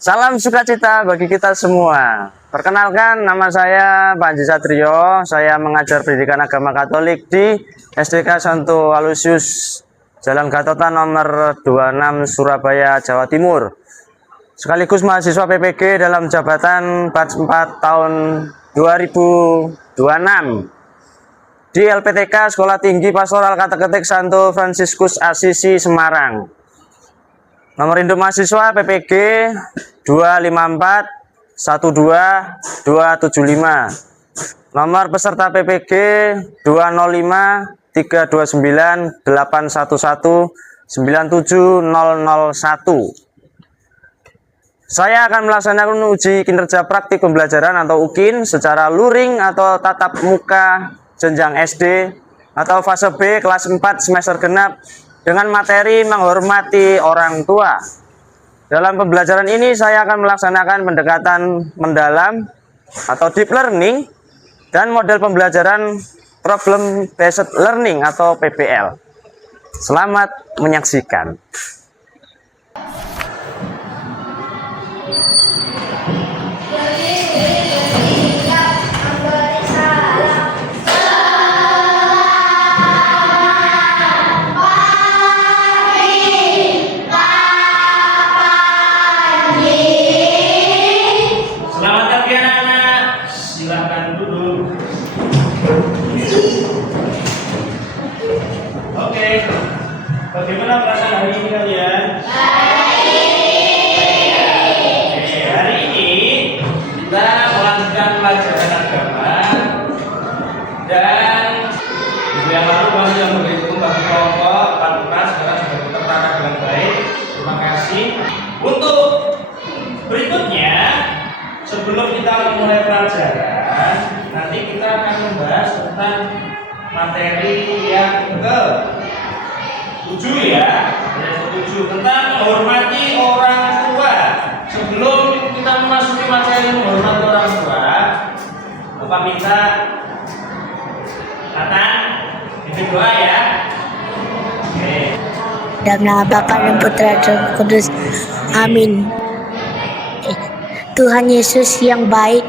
Salam sukacita bagi kita semua. Perkenalkan, nama saya Panji Satrio. Saya mengajar pendidikan agama Katolik di SDK Santo Aloysius, Jalan Gatotan nomor 26 Surabaya, Jawa Timur. Sekaligus mahasiswa PPG dalam jabatan batch 4 tahun 2026 di LPTK Sekolah Tinggi Pastoral Kateketik Santo Fransiskus Asisi Semarang. Nomor induk mahasiswa PPG 254 12 275. Nomor peserta PPG 205 329 811 97001. Saya akan melaksanakan uji kinerja praktik pembelajaran atau UKIN secara luring atau tatap muka jenjang SD atau fase B kelas 4 semester genap dengan materi menghormati orang tua. Dalam pembelajaran ini saya akan melaksanakan pendekatan mendalam atau deep learning dan model pembelajaran problem based learning atau PBL. Selamat menyaksikan. Bagaimana perasaan hari ini kalian? Hari ini kita melanjutkan pelajaran agama dan minggu yang lalu kami yang menghitung bagi kelompok 14 sekarang sudah tertata dengan baik. Terima kasih. Untuk berikutnya, sebelum kita mulai pelajaran, nanti kita akan membahas tentang materi yang ke 7 ya, 7 tentang menghormati orang tua. Sebelum kita memasuki materi menghormati orang tua, Bapak minta Nathan bikin doa ya. Oke. Dalam nama Bapa dan Putra dan Roh Kudus. Amin. Tuhan Yesus yang baik,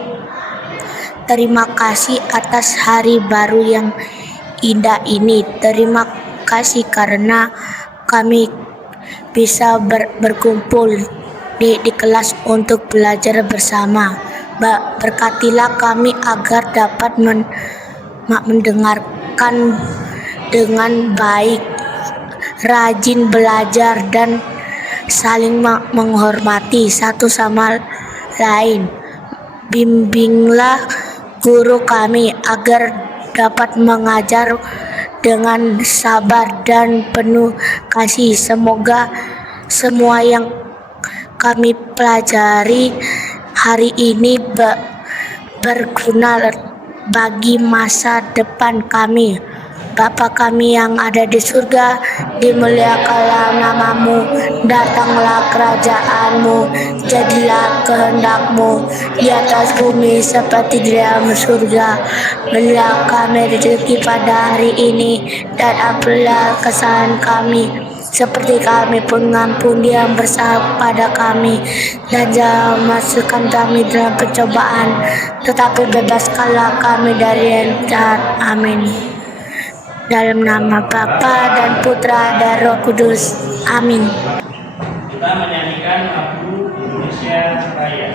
terima kasih atas hari baru yang indah ini. Terima kasih karena kami bisa berkumpul di kelas untuk belajar bersama. Berkatilah kami agar dapat mendengarkan dengan baik, rajin belajar dan saling menghormati satu sama lain. Bimbinglah guru kami agar dapat mengajar dengan sabar dan penuh kasih. Semoga semua yang kami pelajari hari ini berguna bagi masa depan kami. Bapa kami yang ada di surga, dimuliakanlah namamu, datanglah kerajaanmu, jadilah kehendakmu di atas bumi seperti di dalam surga. Berilah kami rezeki pada hari ini, dan ampunilah kesalahan kami, seperti kami pun mengampuni yang bersalah pada kami, dan jangan masukkan kami dalam pencobaan, tetapi bebaskanlah kami dari yang jahat. Amin. Dalam nama Bapa dan Putra dan Roh Kudus. Amin. Kita menyanyikan lagu Indonesia Raya.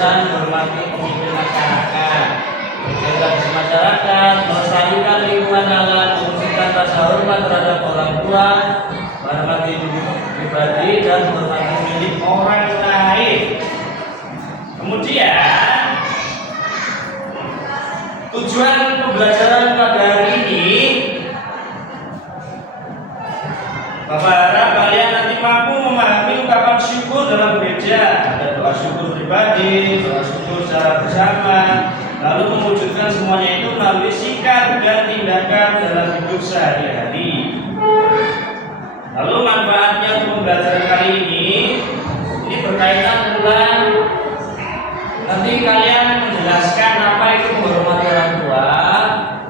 kebiasaan menghormati pemimpin masyarakat, menjaga masyarakat, melestarikan lingkungan alam, menunjukkan rasa hormat terhadap orang tua, menghormati hidup pribadi dan menghormati milik orang lain. Kemudian tujuan pembelajaran pada hari ini, Bapak harap kalian nanti mampu memahami ungkapan syukur dalam gereja. Ada doa syukur pribadi, doa syukur secara bersama, lalu mewujudkan semuanya itu melalui sikap dan tindakan dalam hidup sehari-hari. Lalu manfaatnya untuk pembelajaran kali ini berkaitan dengan nanti kalian menjelaskan apa itu menghormati orang tua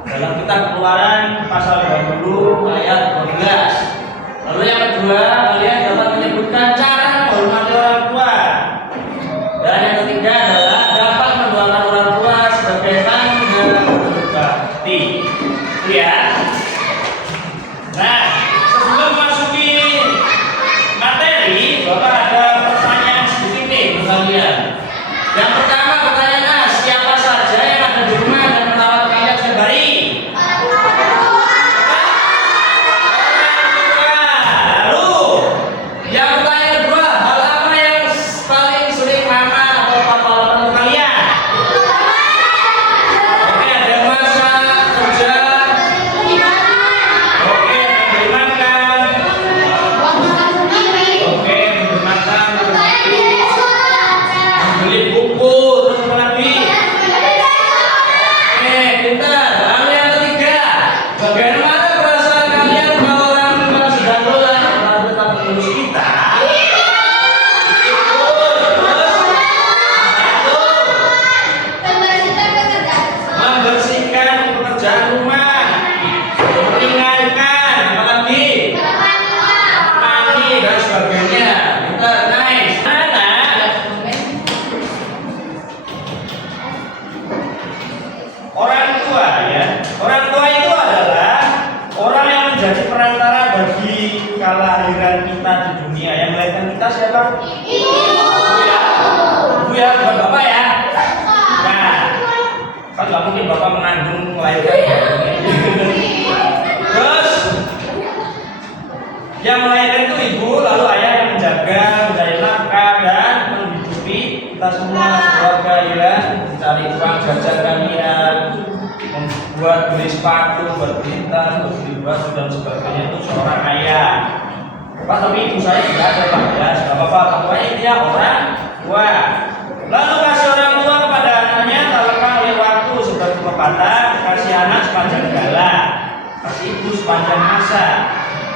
dalam kitab Keluaran pasal 20 ayat 12. Lalu yang kedua, kalian dapat menyebutkan cara menghormati orang tua. Dan yang ketiga adalah dapat mendoakan orang tua sebagai tanda berbakti. Lihat. Nah, sebelum masuki materi, Bapak ada pertanyaan sedikit nih untuk kalian. Yang pertama, pertanyaan A, siapa saja yang ada di rumah dan merawat kalian setiap hari? Yang melahirkan itu ibu, lalu ayah yang menjaga, mencari nafkah dan menghidupi kita semua keluarga ya, mencari uang jajan kalian, membuat beli sepatu, buat bintang, buat beli baju dan sebagainya itu seorang ayah. Pak, tapi ibu saya tidak ada Pak ya, tidak apa-apa. Pokoknya intinya orang tua. Lalu kasih orang tua kepada anaknya tak lekang oleh waktu seperti pepatah, kasih anak sepanjang gala, kasih ibu sepanjang masa.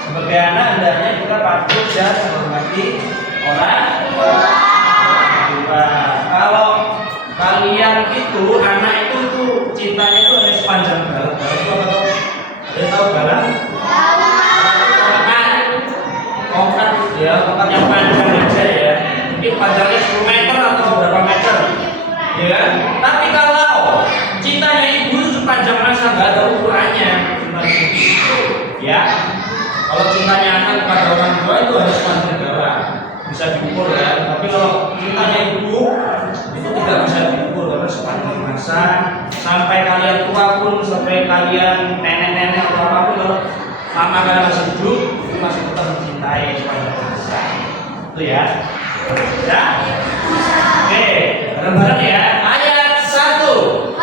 Sebagai anak hendaknya kita patuh dan menghormati orang tua. Kalau kalian itu anak itu tuh cintanya itu hanya sepanjang galang. Itu apa tuh? Ada tahu galang? Tongkat ya, tongkat yang panjang aja ya. Mungkin panjangnya 10 meter atau berapa meter, ya kan? Tapi kalau cintanya ibu itu sepanjang masa nggak ada ukurannya, ya. Kalau cintanya anak kepada orang tua itu harus sepanjang galang, bisa diukur ya. Tapi kalau cintanya ibu itu tidak bisa diukur karena sepanjang masa sampai kalian tua pun, sampai kalian nenek-nenek atau apapun, kalau lama kalian masih hidup itu masih tetap mencintai sepanjang masa. Itu ya. Ya. Oke, bareng-bareng ya. Ayat 1.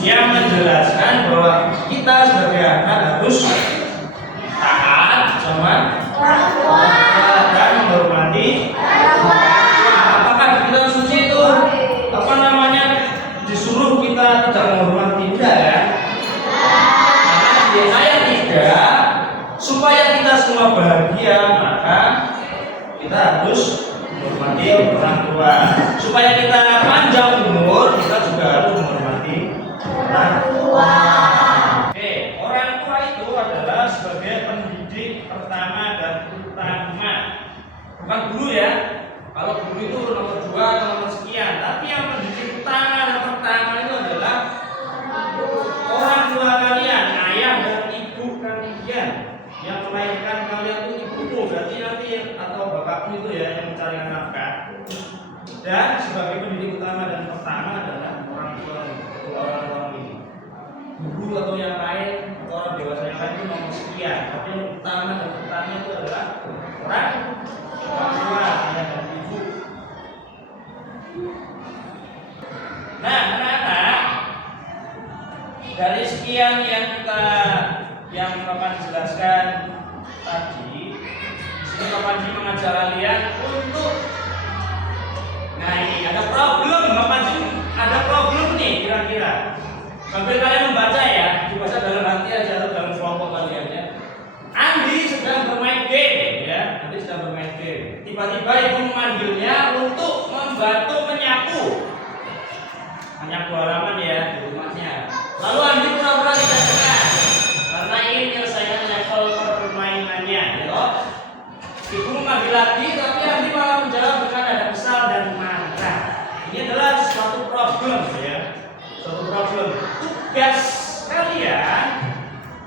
Yang menjelaskan bahwa kita sebagai anak harus taat sama orang tua dan menghormati. Apakah di kitab suci itu apa namanya disuruh kita tidak menghormati? Tidak ya. Karena di ayat 3 supaya kita semua bahagia maka kita harus menghormati orang tua. Supaya kita panjang umur, kita juga harus menghormati orang tua. Oke, orang tua itu adalah sebagai pendidik pertama dan utama. Bukan guru ya. Kalau guru itu nomor 2 atau nomor sekian, tapi yang pendidik utama dan pertama itu adalah orang tua kalian, ayah dan ibu kalian. Yang melahirkan kalian itu ibumu, berarti nanti atau bapakmu itu ya yang mencarikan nafkah. Dan sebagai pendidik utama dan pertama adalah orang tua ini. Guru atau yang lain atau orang dewasa yang lain itu nomor sekian, tapi yang utama dan pertama itu adalah orang tua, ayah dan ibu. Nah, anak-anak, dari sekian yang Bapak jelaskan tadi, di sini Bapak mengajar kalian untuk, nah ini ada problem nih kira-kira. Sambil kalian membaca ya, dibaca dalam hati aja atau dalam kelompok kalian ya. Andi sedang bermain game ya, Andi sedang bermain game. Tiba-tiba ibu memanggilnya untuk membantu menyapu halaman ya di rumahnya. Lalu Andi pura-pura tidak dengar karena ingin menyelesaikan level permainannya, ya. Ibu memanggil lagi, tapi Andi malah menjawab dengan nada kesal dan marah. Ini adalah suatu problem ya, suatu problem. Tugas kalian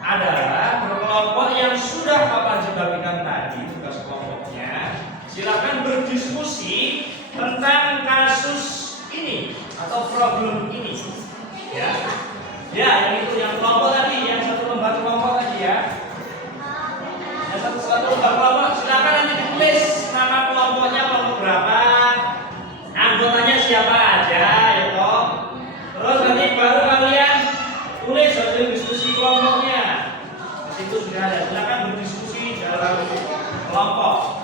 adalah berkelompok yang sudah Bapak bagikan tadi, tugas kelompoknya. Silakan berdiskusi tentang kasus ini atau problem ini, ya. Ya, yang itu yang kelompok tadi, yang satu lembar kelompok tadi ya. Yang satu lembar kelompok, silakan nanti ditulis nama kelompoknya, kelompok berapa, anggotanya siapa aja, ya toh. Terus nanti baru kalian tulis hasil diskusi kelompoknya. Di situ sudah ada. Silakan berdiskusi dalam kelompok.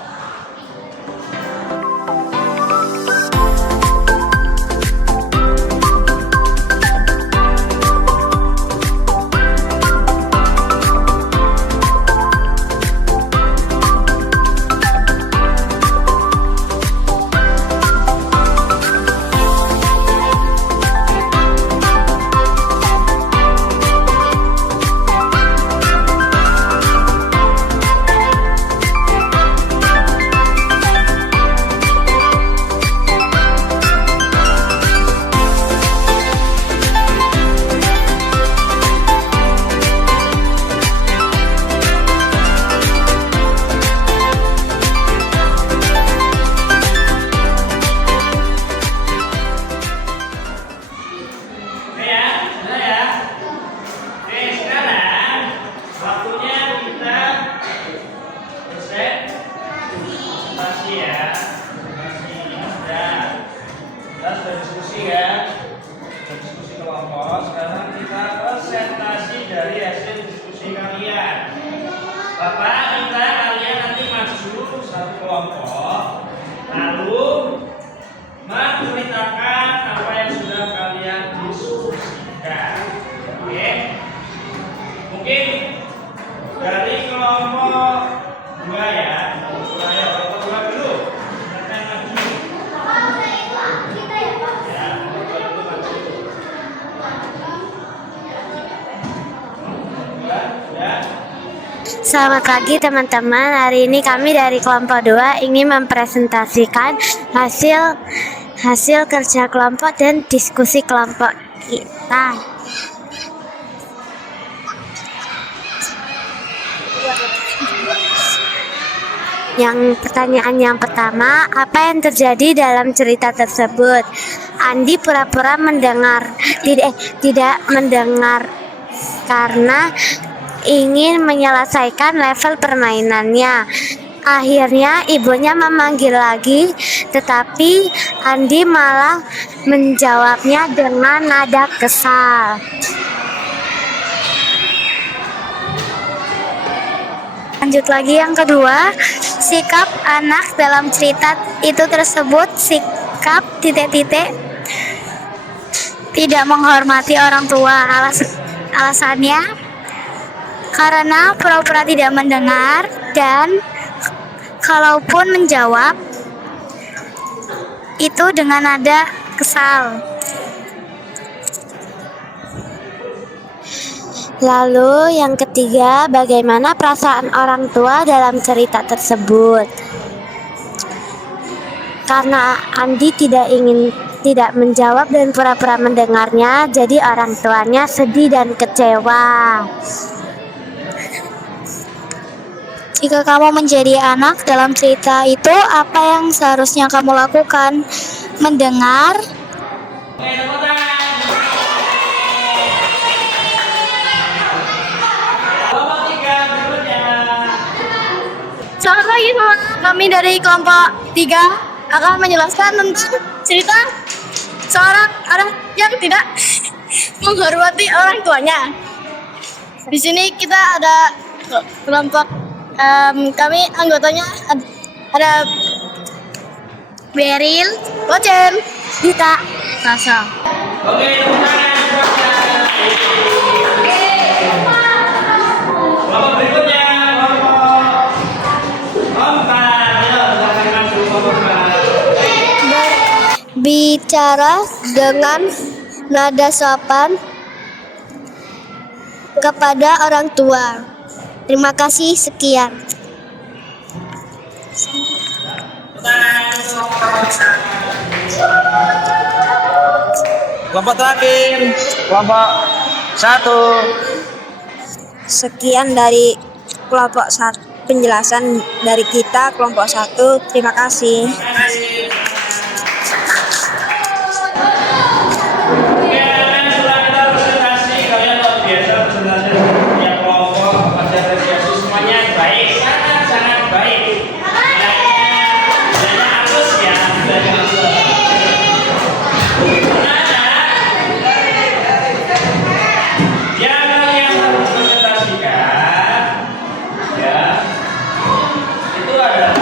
Selamat pagi teman-teman. Hari ini kami dari kelompok 2 ingin mempresentasikan hasil kerja kelompok dan diskusi kelompok kita. Pertanyaan yang pertama, apa yang terjadi dalam cerita tersebut? Andi pura-pura tidak mendengar karena ingin menyelesaikan level permainannya. Akhirnya ibunya memanggil lagi, tetapi Andi malah menjawabnya dengan nada kesal. Lanjut lagi yang kedua, sikap anak dalam cerita itu tersebut sikap tidak menghormati orang tua. Alasannya karena pura-pura tidak mendengar, dan kalaupun menjawab itu dengan nada kesal. Lalu yang ketiga, bagaimana perasaan orang tua dalam cerita tersebut? Karena Andi tidak menjawab dan pura-pura mendengarnya, jadi orang tuanya sedih dan kecewa. Jika kamu menjadi anak dalam cerita itu, apa yang seharusnya kamu lakukan? Mendengar, Oke, tepuk tangan. Kelompok 3 berikutnya. selamat pagi semua. Kami dari kelompok 3 akan menjelaskan tentang cerita seorang anak yang tidak menghormati orang tuanya. Di sini kita ada kelompok kami anggotanya ada Beril, Bocem, Dita, Tasha. Oke, tepuk tangan semuanya. Kelompok berikutnya, kelompok 4. Ayo, silakan masuk kelompok 4. Bicara dengan nada sopan kepada orang tua. Terima kasih, sekian. Kelompok terakhir. Kelompok 1. Sekian dari kelompok 1, penjelasan dari kita kelompok 1. Terima kasih. Oke, setelah kita presentasi, kalian luar biasa presentasi setiap kelompok, pasti apresiasi semuanya baik, sangat baik. Nilainya halus ya, nilainya halus. Yang kalian harus presentasikan, ya, itu adalah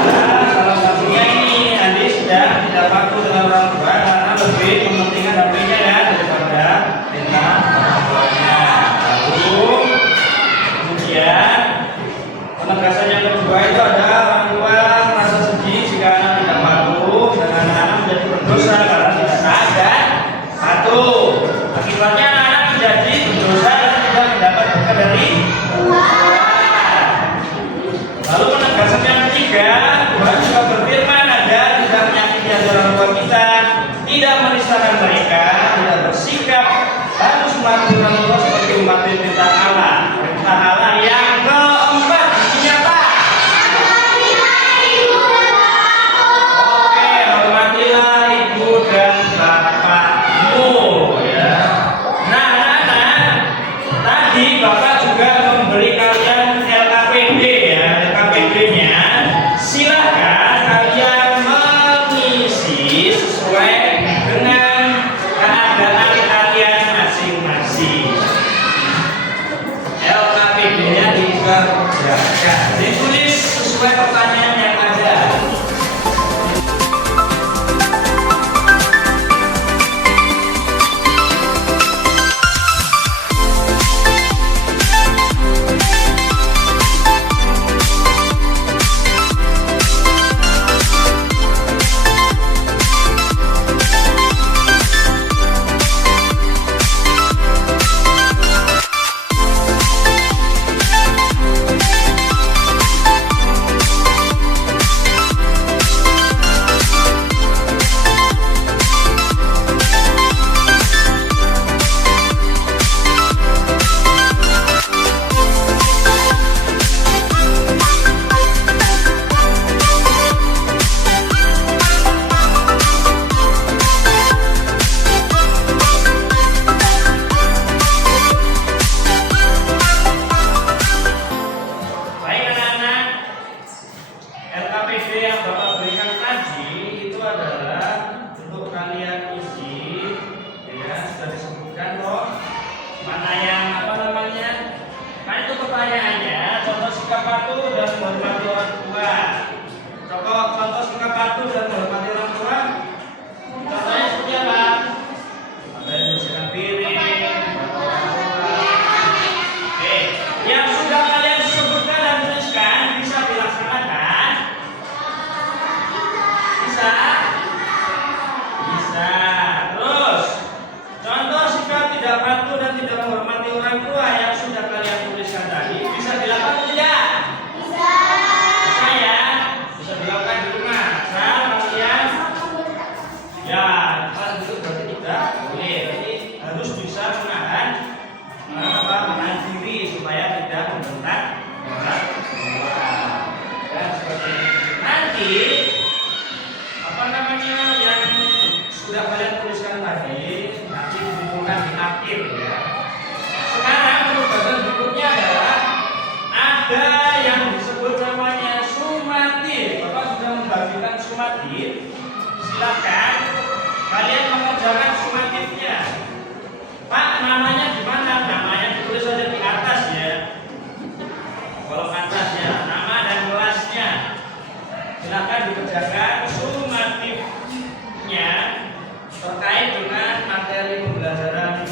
salah satunya ini. Andi sedang tidak patuh dengan orang tua karena lebih mementingkan HP-nya ya daripada perintah orang tuanya. Lalu kemudian penegasan yang kedua itu ada orang tua merasa sedih jika anak tidak patuh dan anak-anak menjadi berdosa karena tidak taat dan patuh. Akibatnya anak-anak menjadi berdosa dan tidak mendapat berkah dari Lalu penegasan yang ketiga, Tuhan juga berfirman agar tidak menyakiti hati orang tua kita, tidak menistakan mereka, tidak bersikap harus mematuhi orang tua seperti mematuhi perintah Allah. Perintah Allah yang keempat dinyata. Oke, hormatilah ibu dan bapakmu, ya. Nah, anak-anak, tadi bapak juga memberi kalian LKPD ya. LKPD-nya silahkan kalian mengisi sesuai dengan keadaan kalian masing-masing. LKPD-nya dikerjakan, ditulis sesuai pertanyaan yang ada. silakan kalian mengerjakan sumatifnya. Pak, namanya gimana? Namanya ditulis saja di atas ya. Kolom atas ya, nama dan kelasnya. Silakan dikerjakan sumatifnya terkait dengan materi pembelajaran.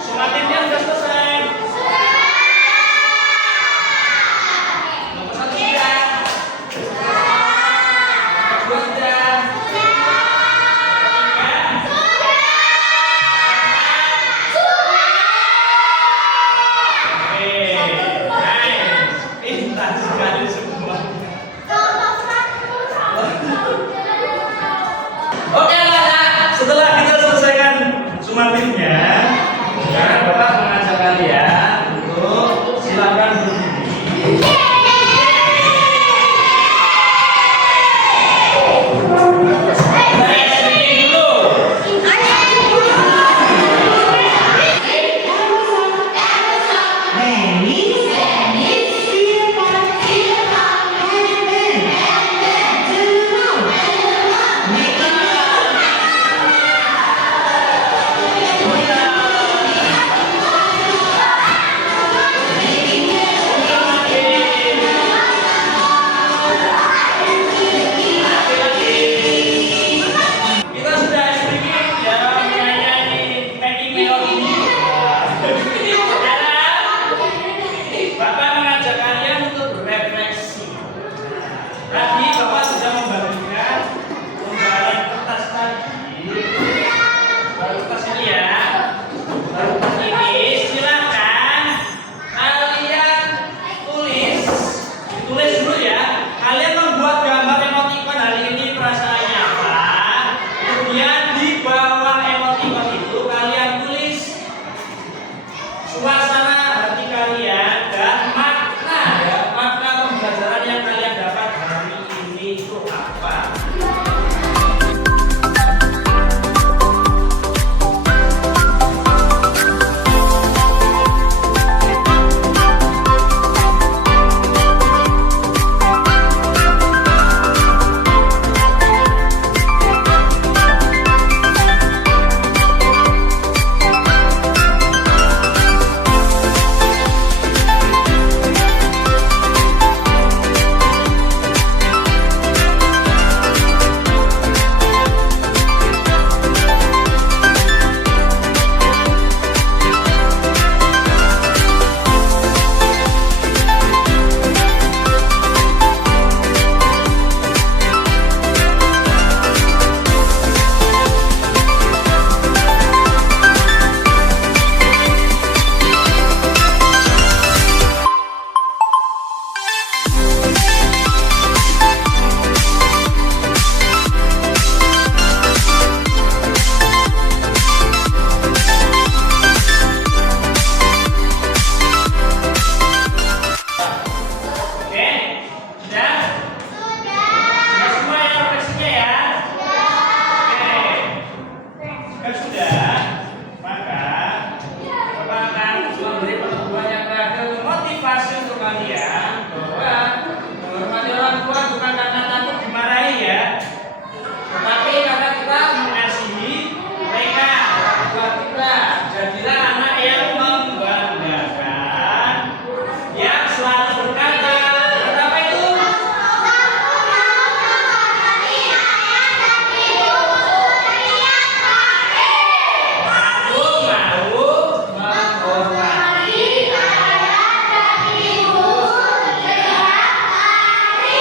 Sumatifnya sudah selesai. Nomor 1 sudah. Nomor 2 sudah. Pintar sekali semuanya. Oke lah, setelah kita selesaikan sumatifnya, sekarang Bapak mengajak kalian untuk silakan berdiri. Saya sedikit dulu. Kita sudah sedikit ya menyanyi packing melody. Bapak mengajak kalian untuk berefleksi. Tadi Bapak sudah membagikan lembaran kertas tadi. Kertas ini ya. Kertas ini silakan kalian ditulis dulu ya. Kalian membuat gambar emoticon hari ini perasaannya apa? Kemudian di bawah emoticon itu kalian tulis suasana hati kalian dan makna ya, makna pembelajaran yang kalian dapat hari ini itu apa? Oke, sudah? Sudah semua yang refleksinya ya? Oke. Jika sudah, maka Bapak akan memberi penuturan yang terakhir untuk motivasi untuk kalian bahwa menghormati orang tua bukan karena takut dimarahi ya, tetapi karena kita mengasihi mereka, orang tua kita. Jadilah anak yang membanggakan, yang selalu berkata, apa itu? Aku mau menghormati ayah dan ibu setiap hari.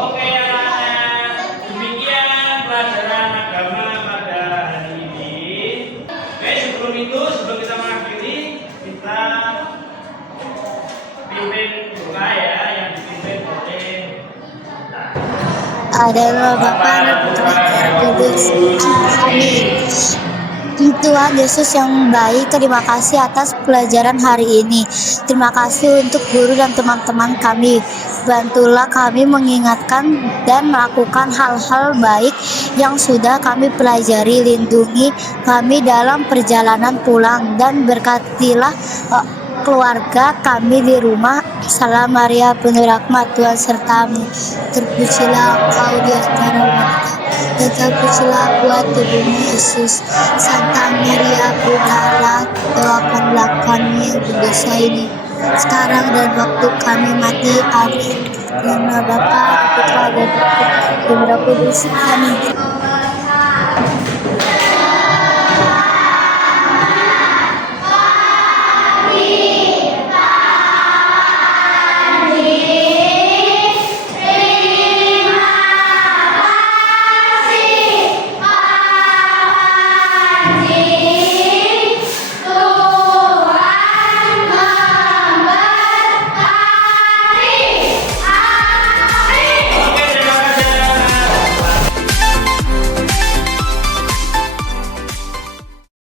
Oke anak-anak, demikian pelajaran agama pada hari ini. Oke, sebelum kita mengakhiri, kita pimpin doa ya, yang dipimpin oleh Adalah Bapa dan Putra dan Roh Kudus. Amin. Tuhan Yesus yang baik, terima kasih atas pelajaran hari ini. Terima kasih untuk guru dan teman-teman kami. Bantulah kami mengingatkan dan melakukan hal-hal baik yang sudah kami pelajari. Lindungi kami dalam perjalanan pulang dan berkatilah keluarga kami di rumah. Salam Maria, penuh rahmat, Tuhan sertamu. Terpujilah engkau di antara wanita, dan terpujilah buat tubuhmu Yesus. Santa Maria, Bunda Allah, doakanlah kami yang berdosa ini, sekarang dan waktu kami mati. Amin. Nama Bapa, Putra, dan Roh Kudus. Amin.